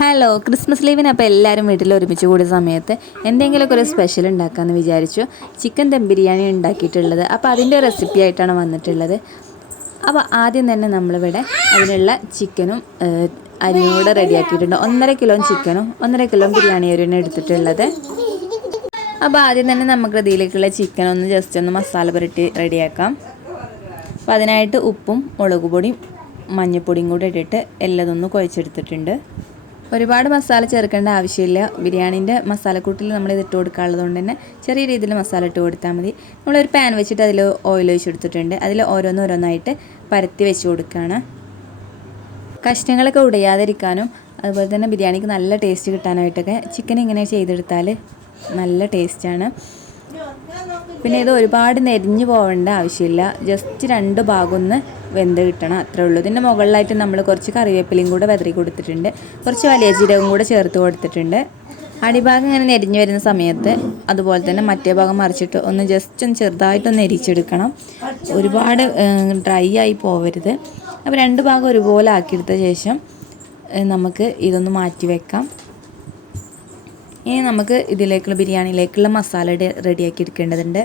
Hello Christmas ലീവിന് അപ്പോൾ എല്ലാവരും വീട്ടിൽ ഒരുമിച്ച് കൂടിയ സമയത്ത് എന്തെങ്കിലുമൊക്കെ ഒരു സ്പെഷ്യൽ ഉണ്ടാക്കാമെന്ന് വിചാരിച്ചു. ചിക്കൻ ദം ബിരിയാണി ഉണ്ടാക്കിയിട്ടുള്ളത്. അപ്പോൾ അതിന്റെ റെസിപ്പി ആയിട്ടാണ് വന്നിട്ടുള്ളത്. അപ്പോൾ ആദ്യം തന്നെ നമ്മളിവിടെ അതിനുള്ള ചിക്കനും അരിയും കൂടെ റെഡിയാക്കിയിട്ടുണ്ട് ഒന്നര കിലോ ചിക്കനും ഒന്നര കിലോ ബിരിയാണി അരിയാണ് എടുത്തിട്ടുള്ളത്. അപ്പോൾ ആദ്യം തന്നെ നമുക്ക് ഇതിലേക്കുള്ള ചിക്കൻ ഒന്ന് ജസ്റ്റ് ഒന്ന് മസാല പുരട്ടി റെഡിയാക്കാം അപ്പോൾ അതിനായിട്ട് ഉപ്പും മുളക് പൊടിയും മഞ്ഞൾപ്പൊടിയും കൂടെ ഇട്ടിട്ട് എല്ലാം ഒന്ന് കുഴച്ചെടുത്തിട്ടുണ്ട്. ഒരുപാട് മസാല ചേർക്കേണ്ട ആവശ്യമില്ല. ബിരിയാണീന്റെ മസാലക്കൂട്ടിൽ നമ്മൾ ഇത് ഇട്ട് കൊടുക്കാനുള്ളത് കൊണ്ട് തന്നെ ചെറിയ രീതിയിൽ മസാല ഇട്ട് കൊടുത്താൽ മതി. നമ്മളൊരു പാൻ വെച്ചിട്ട് അതിൽ ഓയിൽ ഒഴിച്ച് കൊടുത്തിട്ടുണ്ട്. അതിൽ ഓരോന്നോരോന്നായിട്ട് പരത്തി വെച്ച് കൊടുക്കുകയാണ്. കഷ്ണങ്ങളൊക്കെ ഉടയാതിരിക്കാനും അതുപോലെ തന്നെ ബിരിയാണിക്ക് നല്ല ടേസ്റ്റ് കിട്ടാനായിട്ടൊക്കെ ചിക്കൻ ഇങ്ങനെ ചെയ്തെടുത്താൽ നല്ല ടേസ്റ്റാണ് പിന്നെ ഇത് ഒരുപാട് നെരിഞ്ഞു പോവേണ്ട ആവശ്യമില്ല. ജസ്റ്റ് രണ്ട് ഭാഗം ഒന്ന് വെന്ത് കിട്ടണം അത്രേ ഉള്ളൂ. ഇതിന്റെ മുകളിലായിട്ട് നമ്മൾ കുറച്ച് കറിവേപ്പിലയും കൂടെ വെതറി കൊടുത്തിട്ടുണ്ട്. കുറച്ച് വലിയ ജീരകം കൂടെ ചേർത്ത് കൊടുത്തിട്ടുണ്ട്. അടിഭാഗം ഇങ്ങനെ നെരിഞ്ഞു വരുന്ന സമയത്ത് അതുപോലെ തന്നെ മറ്റേ ഭാഗം മറിച്ചിട്ട് ഒന്ന് ജസ്റ്റ് ഒന്ന് ചെറുതായിട്ടൊന്ന് എരിച്ചെടുക്കണം. ഒരുപാട് ഡ്രൈ ആയി പോവരുത്. അപ്പോൾ രണ്ട് ഭാഗം ഒരുപോലെ ആക്കിയെടുത്ത ശേഷം നമുക്ക് ഇതൊന്ന് മാറ്റി വെക്കാം. ഇനി നമുക്ക് ഇതിലേക്കുള്ള ബിരിയാണിയിലേക്കുള്ള മസാല റെഡിയാക്കി എടുക്കേണ്ടതുണ്ട്.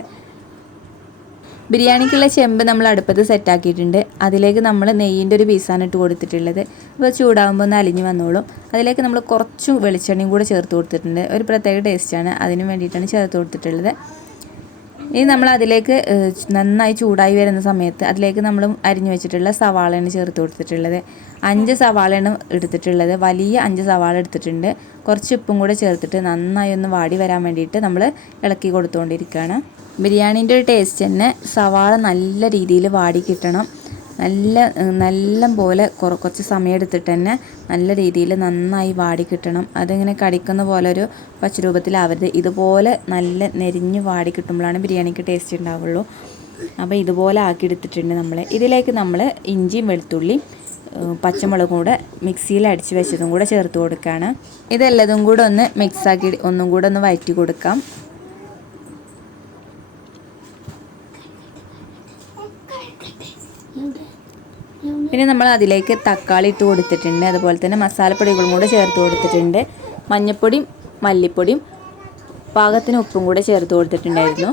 ബിരിയാണിക്കുള്ള ചെമ്പ് നമ്മൾ അടുപ്പത്ത് സെറ്റാക്കിയിട്ടുണ്ട്. അതിലേക്ക് നമ്മൾ നെയ്യിന്റെ ഒരു പീസാണ് ഇട്ട് കൊടുത്തിട്ടുള്ളത്. അപ്പോൾ ചൂടാകുമ്പോൾ ഒന്ന് അലിഞ്ഞ് വന്നോളും. അതിലേക്ക് നമ്മൾ കുറച്ച് വെളിച്ചെണ്ണയും കൂടെ ചേർത്ത് കൊടുത്തിട്ടുണ്ട്. ഒരു പ്രത്യേക ടേസ്റ്റാണ് അതിന് വേണ്ടിയിട്ടാണ് ചേർത്ത് കൊടുത്തിട്ടുള്ളത്. ഇനി നമ്മൾ അതിലേക്ക് നന്നായി ചൂടായി വരുന്ന സമയത്ത് അതിലേക്ക് നമ്മൾ അരിഞ്ഞു വെച്ചിട്ടുള്ള സവാളയാണ് ചേർത്ത് കൊടുത്തിട്ടുള്ളത്. അഞ്ച് സവാളയാണ് എടുത്തിട്ടുള്ളത്. വലിയ അഞ്ച് സവാള എടുത്തിട്ടുണ്ട്. കുറച്ച് ഉപ്പും കൂടെ ചേർത്തിട്ട് നന്നായി ഒന്ന് വാടി വരാൻ വേണ്ടിയിട്ട് നമ്മൾ ഇളക്കി കൊടുത്തുകൊണ്ടിരിക്കുകയാണ് ബിരിയാണീന്റെ ഒരു ടേസ്റ്റ് തന്നെ സവാള നല്ല രീതിയിൽ വാടി കിട്ടണം. നല്ല നല്ല പോലെ കുറ- കുറച്ച് സമയം എടുത്തിട്ട് തന്നെ നല്ല രീതിയിൽ നന്നായി വാടി കിട്ടണം. അതിങ്ങനെ കടിക്കുന്ന പോലെ ഒരു പച്ച രൂപത്തിലാവരുത് ഇതുപോലെ നല്ല നെരിഞ്ഞ് വാടി കിട്ടുമ്പോഴാണ് ബിരിയാണിക്ക് ടേസ്റ്റ് ഉണ്ടാവുള്ളൂ. അപ്പോൾ ഇതുപോലെ ആക്കി എടുത്തിട്ടുണ്ട് നമ്മൾ ഇതിലേക്ക് നമ്മൾ ഇഞ്ചിയും വെളുത്തുള്ളിയും പച്ചമുളകും കൂടെ മിക്സിയിൽ അടിച്ച് വെച്ചതും കൂടെ ചേർത്ത് കൊടുക്കുകയാണ് ഇതെല്ലതും കൂടെ ഒന്ന് മിക്സാക്കി ഒന്നും കൂടെ ഒന്ന് വയറ്റി കൊടുക്കാം. പിന്നെ നമ്മൾ അതിലേക്ക് തക്കാളി ഇട്ട് കൊടുത്തിട്ടുണ്ട്. അതുപോലെ തന്നെ മസാലപ്പൊടികളും കൂടെ ചേർത്ത് കൊടുത്തിട്ടുണ്ട്. മഞ്ഞൾപ്പൊടിയും മല്ലിപ്പൊടിയും പാകത്തിന് ഉപ്പും കൂടെ ചേർത്ത് കൊടുത്തിട്ടുണ്ടായിരുന്നു.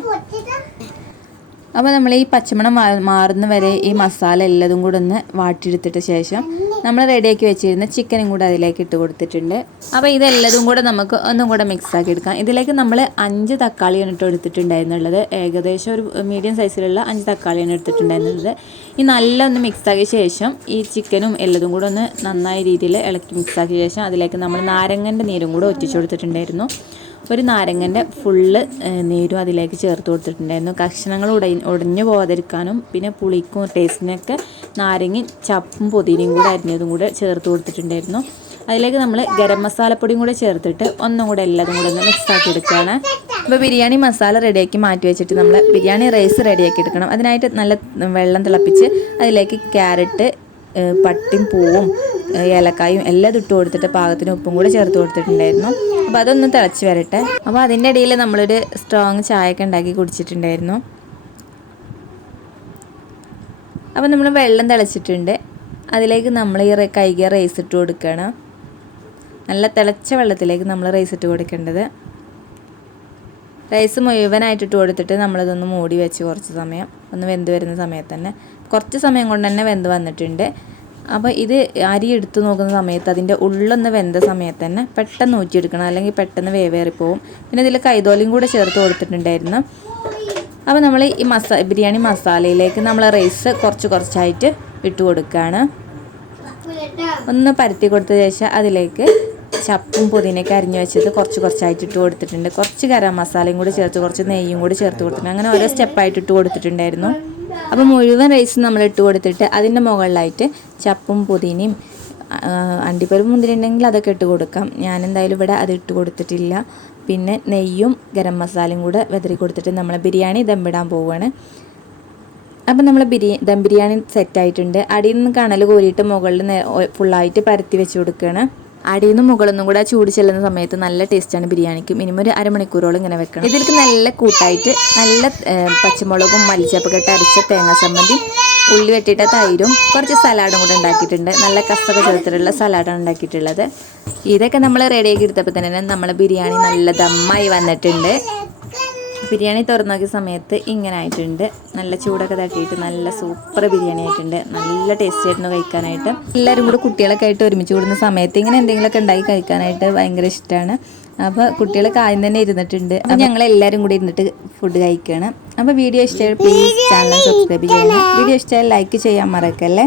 അപ്പോൾ നമ്മൾ ഈ പച്ചമണം മാറുന്നവരെ മാറുന്ന വരെ ഈ മസാല എല്ലാതും കൂടെ ഒന്ന് വാട്ടിയെടുത്തിട്ട് ശേഷം നമ്മൾ റെഡിയാക്കി വെച്ചിരുന്ന ചിക്കനും കൂടെ അതിലേക്ക് ഇട്ട് കൊടുത്തിട്ടുണ്ട്. അപ്പോൾ ഇതെല്ലതും കൂടെ നമുക്ക് ഒന്നും കൂടെ മിക്സ് ആക്കി എടുക്കാം. ഇതിലേക്ക് നമ്മൾ അഞ്ച് തക്കാളിയാണ് ഇട്ട് എടുത്തിട്ടുണ്ടായിരുന്നുള്ളത് ഏകദേശം ഒരു മീഡിയം സൈസിലുള്ള അഞ്ച് തക്കാളിയാണ് എടുത്തിട്ടുണ്ടായിരുന്നത് ഈ നല്ല ഒന്ന് മിക്സ് ആക്കിയ ശേഷം ഈ ചിക്കനും എല്ലതും കൂടെ ഒന്ന് നന്നായ രീതിയിൽ ഇളക്കി മിക്സ് ആക്കിയ ശേഷം അതിലേക്ക് നമ്മൾ നാരങ്ങന്റെ നീരും കൂടെ ഒറ്റിച്ചു കൊടുത്തിട്ടുണ്ടായിരുന്നു. ഒരു നാരങ്ങന്റെ ഫുള്ള് നീരും അതിലേക്ക് ചേർത്ത് കൊടുത്തിട്ടുണ്ടായിരുന്നു. കഷ്ണങ്ങൾ ഉട ഉടഞ്ഞു പോകാതിരിക്കാനും പിന്നെ പുളിക്കും ടേസ്റ്റിനൊക്കെ നാരങ്ങയും ചപ്പും പുതിനയും കൂടെ അരിഞ്ഞതും കൂടെ ചേർത്ത് കൊടുത്തിട്ടുണ്ടായിരുന്നു. അതിലേക്ക് നമ്മൾ ഗരം മസാലപ്പൊടിയും കൂടെ ചേർത്തിട്ട് ഒന്നും കൂടെ എല്ലാതും കൂടെ ഒന്ന് മിക്സ് ആക്കി എടുക്കുകയാണ്. അപ്പോൾ ബിരിയാണി മസാല റെഡിയാക്കി മാറ്റി വെച്ചിട്ട് നമ്മൾ ബിരിയാണി റൈസ് റെഡിയാക്കി എടുക്കണം. അതിനായിട്ട് നല്ല വെള്ളം തിളപ്പിച്ച് അതിലേക്ക് ക്യാരറ്റ് പട്ടിയും പൂവും ഏലക്കായും എല്ലാം ഇട്ട് കൊടുത്തിട്ട് പാകത്തിന് ഉപ്പും കൂടെ ചേർത്ത് കൊടുത്തിട്ടുണ്ടായിരുന്നു. അപ്പോൾ അതൊന്ന് തിളച്ച് വരട്ടെ. അപ്പോൾ അതിന്റെ ഇടയിൽ നമ്മളൊരു സ്ട്രോങ് ചായയൊക്കെ ഉണ്ടാക്കി കുടിച്ചിട്ടുണ്ടായിരുന്നു. അപ്പോൾ നമ്മൾ വെള്ളം തിളച്ചിട്ടുണ്ട്. അതിലേക്ക് നമ്മൾ ഈ കൈകിയ റൈസ് ഇട്ട് കൊടുക്കണം. നല്ല തിളച്ച വെള്ളത്തിലേക്ക് നമ്മൾ റൈസ് ഇട്ട് കൊടുക്കേണ്ടത്. റൈസ് മുഴുവനായിട്ട് ഇട്ട് കൊടുത്തിട്ട് നമ്മളിതൊന്ന് മൂടി വെച്ച് കുറച്ച് സമയം ഒന്ന് വെന്ത് വരുന്ന സമയത്ത് തന്നെ കുറച്ച് സമയം കൊണ്ട് തന്നെ വെന്ത് വന്നിട്ടുണ്ട്. അപ്പോൾ ഇത് അരി എടുത്ത് നോക്കുന്ന സമയത്ത് അതിന്റെ ഉള്ളൊന്ന് വെന്ത സമയത്ത് തന്നെ പെട്ടെന്ന് ഊറ്റിയെടുക്കണം. അല്ലെങ്കിൽ പെട്ടെന്ന് വേവേറിപ്പോവും. പിന്നെ ഇതിൽ കൈതോലയും കൂടെ ചേർത്ത് കൊടുത്തിട്ടുണ്ടായിരുന്നു. അപ്പോൾ നമ്മൾ ഈ മസ ബിരിയാണി മസാലയിലേക്ക് നമ്മൾ റൈസ് കുറച്ച് കുറച്ചായിട്ട് ഇട്ട് കൊടുക്കുകയാണ് ഒന്ന് പരത്തി കൊടുത്ത ശേഷം അതിലേക്ക് ചപ്പും പുതിനയൊക്കെ അരിഞ്ഞു വെച്ചത് കുറച്ച് കുറച്ചായിട്ട് ഇട്ട് കൊടുത്തിട്ടുണ്ട്. കുറച്ച് ഗരം മസാലയും കൂടി ചേർത്ത് കുറച്ച് നെയ്യും കൂടി ചേർത്ത് കൊടുത്തിട്ടുണ്ട്. അങ്ങനെ ഓരോ സ്റ്റെപ്പായിട്ട് ഇട്ട് കൊടുത്തിട്ടുണ്ടായിരുന്നു. അപ്പോൾ മുഴുവൻ റൈസ് നമ്മൾ ഇട്ട് കൊടുത്തിട്ട് അതിന്റെ മുകളിലായിട്ട് ചപ്പും പുതിനയും അണ്ടിപ്പരിപ്പ് മുന്തിരി ഉണ്ടെങ്കിൽ അതൊക്കെ ഇട്ട് കൊടുക്കാം. ഞാൻ എന്തായാലും ഇവിടെ അത് ഇട്ട് കൊടുത്തിട്ടില്ല. പിന്നെ നെയ്യും ഗരം മസാലയും കൂടെ വെതറി കൊടുത്തിട്ട് നമ്മൾ ബിരിയാണി ദം ഇടാൻ പോവുകയാണ് അപ്പം നമ്മൾ ബിരിയാണി ദം ബിരിയാണി സെറ്റായിട്ടുണ്ട് അടിയിൽ നിന്ന് കണൽ കോരിയിട്ട് മുകളിൽ ഫുള്ളായിട്ട് പരത്തി വെച്ച് കൊടുക്കുകയാണ് അടിയിൽ നിന്ന് മുകളിൽ കൂടെ ചൂട് ചെല്ലുന്ന സമയത്ത് നല്ല ടേസ്റ്റാണ് ബിരിയാണിക്ക്. മിനിമം ഒരു അരമണിക്കൂറോളം ഇങ്ങനെ വെക്കണം. ഇതിലേക്ക് നല്ല കൂട്ടായിട്ട് നല്ല പച്ചമുളകും മല്ലിച്ചപ്പൊക്കെ അരച്ച തേങ്ങാ ചമ്മന്തി ഉള്ളി വെട്ടിയിട്ട തൈരും കുറച്ച് സലാഡും കൂടെ ഉണ്ടാക്കിയിട്ടുണ്ട്. നല്ല കസ്തക ചേർത്തിട്ടുള്ള സലാഡാണ് ഉണ്ടാക്കിയിട്ടുള്ളത്. ഇതൊക്കെ നമ്മൾ റെഡിയാക്കി എടുത്തപ്പോൾ തന്നെ നമ്മളെ ബിരിയാണി നല്ല ദമ്മായി വന്നിട്ടുണ്ട്. ബിരിയാണി തുറന്നു നോക്കിയ സമയത്ത് ഇങ്ങനെ ആയിട്ടുണ്ട്. നല്ല ചൂടൊക്കെ തട്ടിയിട്ട് നല്ല സൂപ്പർ ബിരിയാണി ആയിട്ടുണ്ട്. നല്ല ടേസ്റ്റ് ആയിരുന്നു കഴിക്കാനായിട്ട്. എല്ലാവരും കൂടെ കുട്ടികളൊക്കെ ആയിട്ട് ഒരുമിച്ച് കൂടുന്ന സമയത്ത് ഇങ്ങനെ എന്തെങ്കിലുമൊക്കെ ഉണ്ടാക്കി കഴിക്കാനായിട്ട് ഭയങ്കര ഇഷ്ടമാണ് അപ്പോൾ കുട്ടികളൊക്കെ കായം തന്നെ ഇരുന്നിട്ടുണ്ട്. അപ്പോൾ ഞങ്ങൾ എല്ലാവരും കൂടി ഇരുന്നിട്ട് ഫുഡ് കഴിക്കുകയാണ് അപ്പോൾ വീഡിയോ ഇഷ്ടമായി പ്ലീസ് ചാനൽ സബ്സ്ക്രൈബ് ചെയ്യണം. വീഡിയോ ഇഷ്ടമായി ലൈക്ക് ചെയ്യാൻ മറക്കല്ലേ?